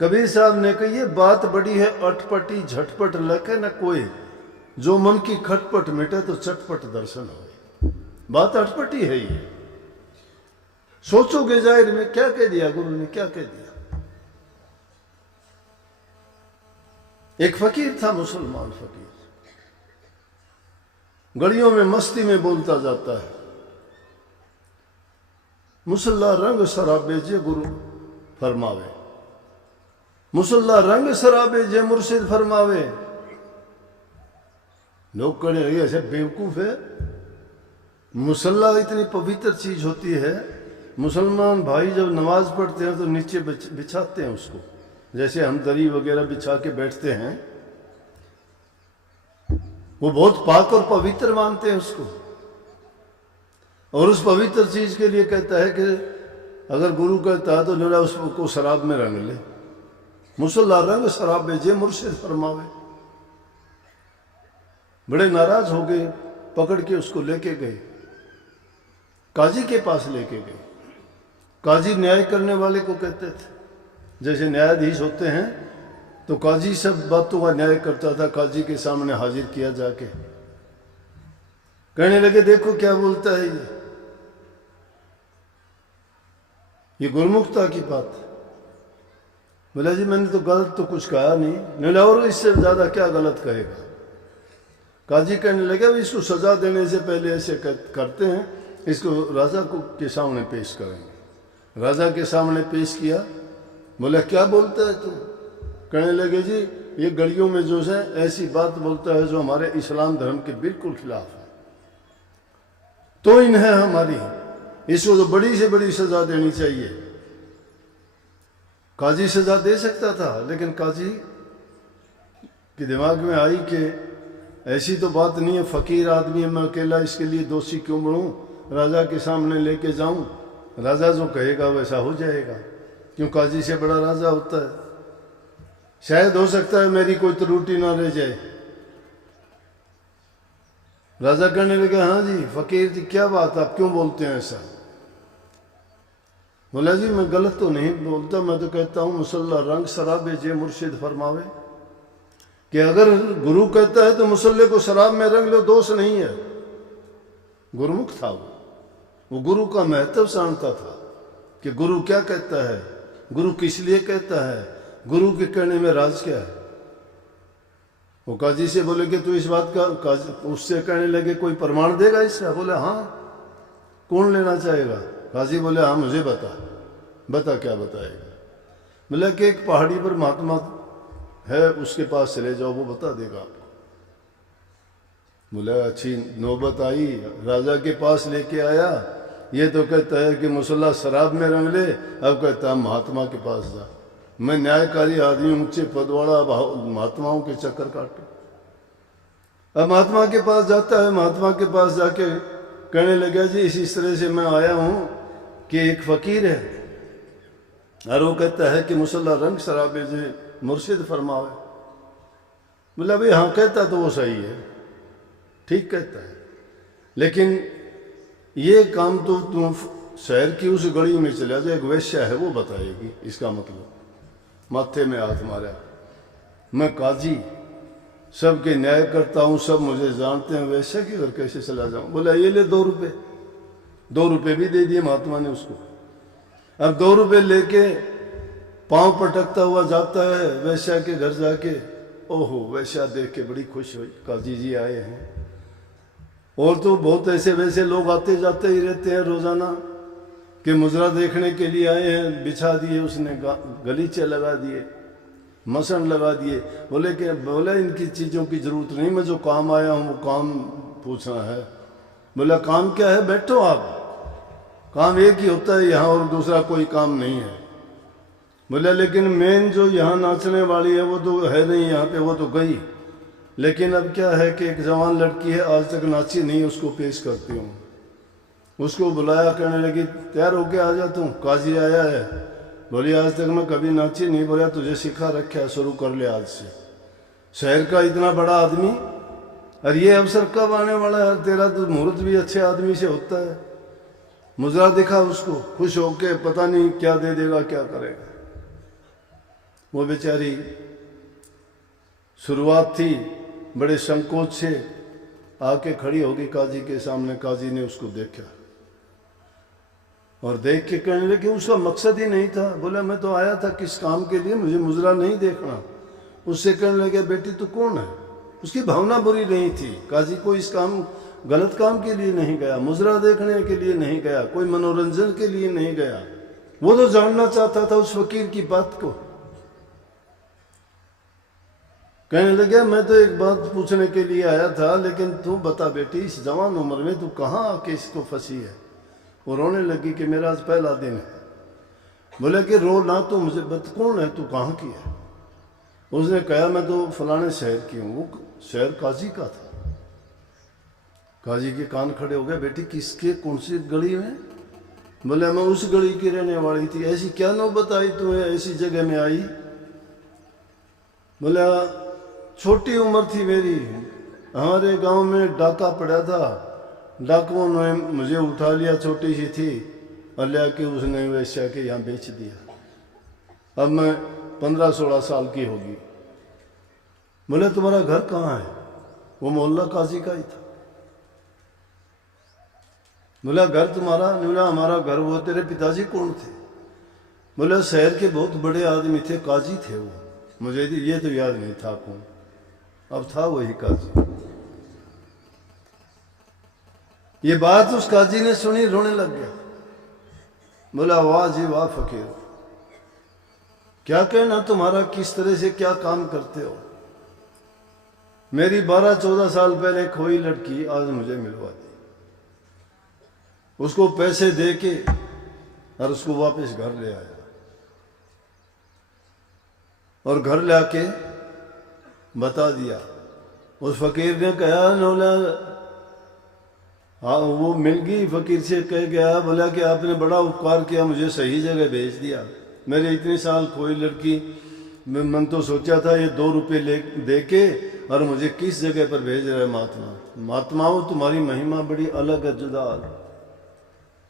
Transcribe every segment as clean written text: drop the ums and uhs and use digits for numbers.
कबीर साहब ने कही, ये बात बड़ी है अटपटी, झटपट लखे न कोई, जो मन की खटपट मिटे तो चटपट दर्शन हो। बात अटपटी है ये, सोचोगे जाहिर में क्या कह दिया गुरु ने, क्या कह दिया। एक फकीर था, मुसलमान फकीर, गलियों में मस्ती में बोलता जाता है, मुसल्ला रंग शराबे जे गुरु फरमावे, मुसल्ला रंग शराबे जे मुर्शिद फरमावे। लोग कहने लगे ऐसे बेवकूफ है, मुसल्ला इतनी पवित्र चीज होती है, मुसलमान भाई जब नमाज पढ़ते हैं तो नीचे बिछाते हैं उसको, जैसे हम दरी वगैरह बिछा के बैठते हैं, वो बहुत पाक और पवित्र मानते हैं उसको। और उस पवित्र चीज के लिए कहता है कि अगर गुरु कहता है तो जरा उसको शराब में रंग ले, मुसल्ला रंग शराब में जे मुर्शिद फरमावे। बड़े नाराज हो गए, पकड़ के उसको लेके गए, काजी के पास लेके गए। काजी न्याय करने वाले को कहते थे, जैसे न्यायाधीश होते हैं तो काजी सब बातों का न्याय करता था। काजी के सामने हाजिर किया जाके, कहने लगे देखो क्या बोलता है ये गुरमुखता की बात। बोला जी मैंने तो गलत तो कुछ कहा नहीं। बोला और इससे ज्यादा क्या गलत कहेगा। काजी कहने लगे इसको सजा देने से पहले ऐसे करते हैं, इसको राजा को के सामने पेश करेंगे। राजा के सामने पेश किया। बोला क्या बोलता है तू। कहने लगे जी ये गलियों में जो है ऐसी बात बोलता है जो हमारे इस्लाम धर्म के बिल्कुल खिलाफ है, तो इन्हें हमारी, इसको तो बड़ी से बड़ी सजा देनी चाहिए। काजी सजा दे सकता था, लेकिन काजी के दिमाग में आई कि ऐसी तो बात नहीं है, फकीर आदमी है, मैं अकेला इसके लिए दोषी क्यों बनूं, राजा के सामने लेके जाऊं, राजा जो कहेगा वैसा हो जाएगा, क्यों काजी से बड़ा राजा होता है। शायद हो सकता है मेरी कोई त्रुटि ना रह जाए। राजा कहने लगे हाँ जी फकीर जी क्या बात, आप क्यों बोलते हैं ऐसा। बोला जी मैं गलत तो नहीं बोलता, मैं तो कहता हूं मुसल्ला रंग शराबे जे मुर्शिद फरमावे, कि अगर गुरु कहता है तो मुसल्ले को शराब में रंग लो, दोष नहीं है। गुरुमुख था वो गुरु का महत्व जानता था कि गुरु क्या कहता है, गुरु किस लिए कहता है, गुरु के कहने में राज क्या है। वो काजी से बोले कि तू इस बात का, उससे कहने लगे कोई प्रमाण देगा इसका। बोले हाँ कौन लेना चाहेगा। काजी बोले हाँ मुझे बता क्या बताएगा। बोला कि एक पहाड़ी पर महात्मा है, उसके पास चले जाओ, वो बता देगा आपको। बोला अच्छी नौबत आई, राजा के पास लेके आया, ये तो कहता है कि मुसल्ला शराब में रंग ले, अब कहता है महात्मा के पास जा। मैं न्यायकारी आदमी, ऊंचे पद वाला, महात्माओं के चक्कर काटू। अब महात्मा के पास जाता है, महात्मा के पास जाके कहने लगा जी इस तरह से मैं आया हूं कि एक फकीर है और वो कहता है कि मुसल्ला रंग शराबे जे मुर्शिद फरमावे। बोला भाई हाँ कहता तो वो सही है, ठीक कहता है, लेकिन ये काम तो तुम शहर की उस गली में चला जाए, एक वैश्या है वो बताएगी इसका मतलब। माथे में हाथ मारा, मैं काजी सबके न्याय करता हूं, सब मुझे जानते हैं, वैश्या के घर कैसे चला जाऊं। बोला ये ले 2 रुपए। 2 रुपए भी दे दिए महात्मा ने उसको। अब 2 रुपए लेके पांव पटकता हुआ जाता है वैश्या के घर जाके। ओहो वैश्या देख के बड़ी खुश हुई, काजी जी आए हैं। और तो बहुत ऐसे वैसे लोग आते जाते ही रहते हैं रोजाना, कि मुजरा देखने के लिए आए हैं। बिछा दिए उसने, गलीचे लगा दिए, मसन लगा दिए। बोले कि बोला इनकी चीज़ों की ज़रूरत नहीं, मैं जो काम आया हूँ वो काम पूछना है। बोला काम क्या है, बैठो आप, काम एक ही होता है यहाँ और दूसरा कोई काम नहीं है। बोला लेकिन मेन जो यहाँ नाचने वाली है वो तो है नहीं यहाँ पे, वो तो गई। लेकिन अब क्या है कि एक जवान लड़की है, आज तक नाची नहीं, उसको पेश करती हूँ। उसको बुलाया, कहने लगी तैयार होके आ जा तू, काजी आया है। बोली आज तक मैं कभी नाची नहीं। बोला तुझे सिखा रखा है, शुरू कर ले आज से। शहर का इतना बड़ा आदमी, और ये अवसर कब आने वाला है, तेरा तो मुहूर्त भी अच्छे आदमी से होता है। मुजरा दिखा उसको, खुश होके, पता नहीं क्या दे देगा क्या करेगा। वो बेचारी शुरुआत थी, बड़े संकोच से आके खड़ी होगी काजी के सामने। काजी ने उसको देखा और देख के कहने लगे उसका मकसद ही नहीं था। बोला मैं तो आया था किस काम के लिए, मुझे मुजरा नहीं देखना। उससे कहने लगे बेटी तू कौन है। उसकी भावना बुरी नहीं थी। काजी को इस काम गलत काम के लिए नहीं गया, मुजरा देखने के लिए नहीं गया, कोई मनोरंजन के लिए नहीं गया। वो तो जानना चाहता था उस फकीर की बात को। कहने लगे मैं तो एक बात पूछने के लिए आया था, लेकिन तू बता बेटी इस जवान उम्र में तू कहाँ आके इसको फंसी है। वो रोने लगी कि मेरा आज पहला दिन है। बोले कि रो ना, तो मुझे बता कौन है, तू कहाँ की है। उसने कहा मैं तो फलाने शहर की हूँ। वो शहर काजी का था। काजी के कान खड़े हो गए, बेटी किसके कौन सी गली में। बोले मैं उस गली की रहने वाली थी। ऐसी क्या नौबत आई तुम्हें, ऐसी जगह में आई। बोले छोटी उम्र थी मेरी, हमारे गांव में डाका पड़ा था, डाकुओं ने मुझे उठा लिया, छोटी सी थी, और ले आके उसने वैश्या के यहाँ बेच दिया। अब मैं 15-16 साल की होगी। बोले तुम्हारा घर कहाँ है। वो मोहल्ला काजी का ही था। बोला घर तुम्हारा। बोला हमारा घर। वो तेरे पिताजी कौन थे। बोला शहर के बहुत बड़े आदमी थे, काजी थे वो, मुझे ये तो याद नहीं था कौन। अब था वही काजी। ये बात उस काजी ने सुनी, रोने लग गया। बोला वाह जी वाह फकीर, क्या कहना तुम्हारा, किस तरह से क्या काम करते हो। मेरी 12-14 साल पहले खोई लड़की आज मुझे मिलवा दी। उसको पैसे दे के और उसको वापस घर ले आया, और घर ले आके बता दिया। उस फकीर ने कहा नौला, हाँ वो मिल गई, फकीर से कह गया, बोला कि आपने बड़ा उपकार किया, मुझे सही जगह भेज दिया। मेरे इतने साल कोई लड़की, मन तो सोचा था ये 2 रुपये दे के और मुझे किस जगह पर भेज रहा है महात्मा। महात्माओं तुम्हारी महिमा बड़ी अलग है, जुदा।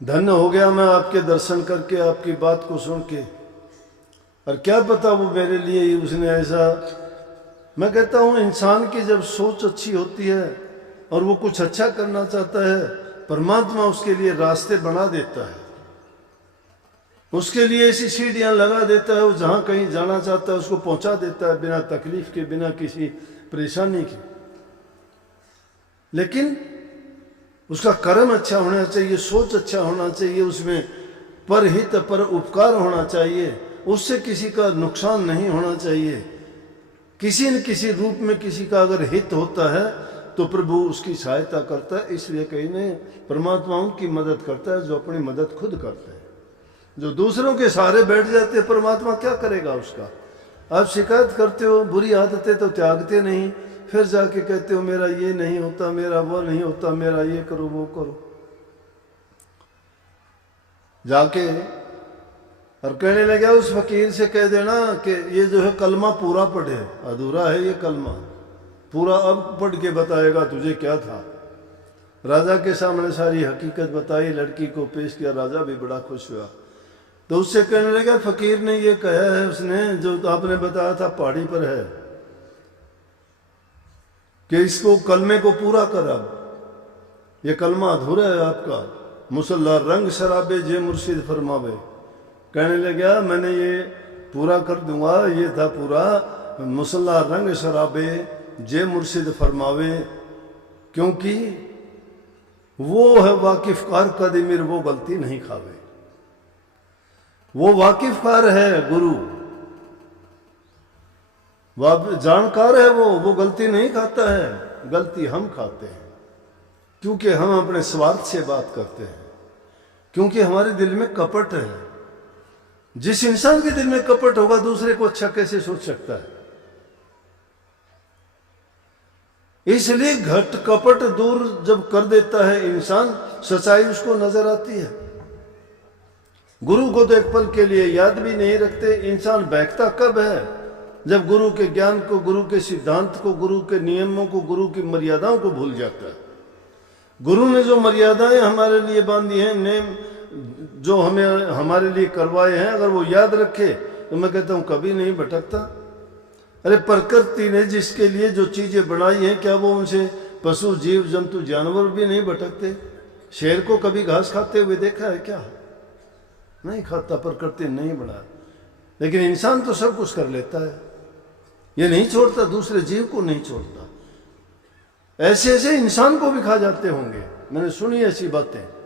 धन्य हो गया मैं आपके दर्शन करके, आपकी बात को सुन के। और क्या पता वो मेरे लिए ही उसने ऐसा। मैं कहता हूँ इंसान की जब सोच अच्छी होती है और वो कुछ अच्छा करना चाहता है, परमात्मा उसके लिए रास्ते बना देता है, उसके लिए ऐसी सीढ़ियां लगा देता है, वो जहां कहीं जाना चाहता है उसको पहुंचा देता है, बिना तकलीफ के, बिना किसी परेशानी के। लेकिन उसका कर्म अच्छा होना चाहिए, सोच अच्छा होना चाहिए, उसमें परहित पर उपकार होना चाहिए, उससे किसी का नुकसान नहीं होना चाहिए। किसी न किसी रूप में किसी का अगर हित होता है तो प्रभु उसकी सहायता करता है। इसलिए कहीं ने परमात्मा उनकी मदद करता है जो अपनी मदद खुद करते हैं। जो दूसरों के सहारे बैठ जाते हैं, परमात्मा क्या करेगा उसका। आप शिकायत करते हो, बुरी आदतें तो त्यागते नहीं, फिर जाके कहते हो मेरा ये नहीं होता, मेरा वो नहीं होता, मेरा ये करो वो करो। जाके और कहने लगा उस फकीर से कह देना कि ये जो है कलमा पूरा पढ़े, अधूरा है ये कलमा, पूरा अब पढ़ के बताएगा तुझे क्या था। राजा के सामने सारी हकीकत बताई, लड़की को पेश किया, राजा भी बड़ा खुश हुआ। तो उससे कहने लगा फकीर ने ये कहा है, उसने जो आपने बताया था पहाड़ी पर है, कि इसको कलमे को पूरा कर। अब ये कलमा अधूरा है आपका। मुसल्ला रंग शराबे जे मुर्शिद फरमावे। कहने लगा मैंने ये पूरा कर दूंगा, ये था पूरा मुसल्ला रंग शराबे जे मुर्शिद फरमावे, क्योंकि वो है वाकिफकार कदमीर, वो गलती नहीं खावे। वो वाकिफकार है गुरु, जानकार है, वो गलती नहीं खाता है, गलती हम खाते हैं, क्योंकि हम अपने स्वार्थ से बात करते हैं, क्योंकि हमारे दिल में कपट है। जिस इंसान के दिल में कपट होगा दूसरे को अच्छा कैसे सोच सकता है। इसलिए घट कपट दूर जब कर देता है इंसान, सच्चाई उसको नजर आती है। गुरु को तो एक पल के लिए याद भी नहीं रखते। इंसान बहकता कब है, जब गुरु के ज्ञान को, गुरु के सिद्धांत को, गुरु के नियमों को, गुरु की मर्यादाओं को भूल जाता है। गुरु ने जो मर्यादाएं हमारे लिए बांधी हैं, नेम जो हमें हमारे लिए करवाए हैं, अगर वो याद रखे, तो मैं कहता हूं कभी नहीं भटकता। अरे प्रकृति ने जिसके लिए जो चीजें बनाई हैं, क्या वो उनसे पशु जीव जंतु जानवर भी नहीं भटकते? शेर को कभी घास खाते हुए देखा है क्या? नहीं खाता, प्रकृति ने नहीं बनाया। लेकिन इंसान तो सब कुछ कर लेता है, ये नहीं छोड़ता, दूसरे जीव को नहीं छोड़ता। ऐसे ऐसे इंसान को भी खा जाते होंगे, मैंने सुनी ऐसी बातें।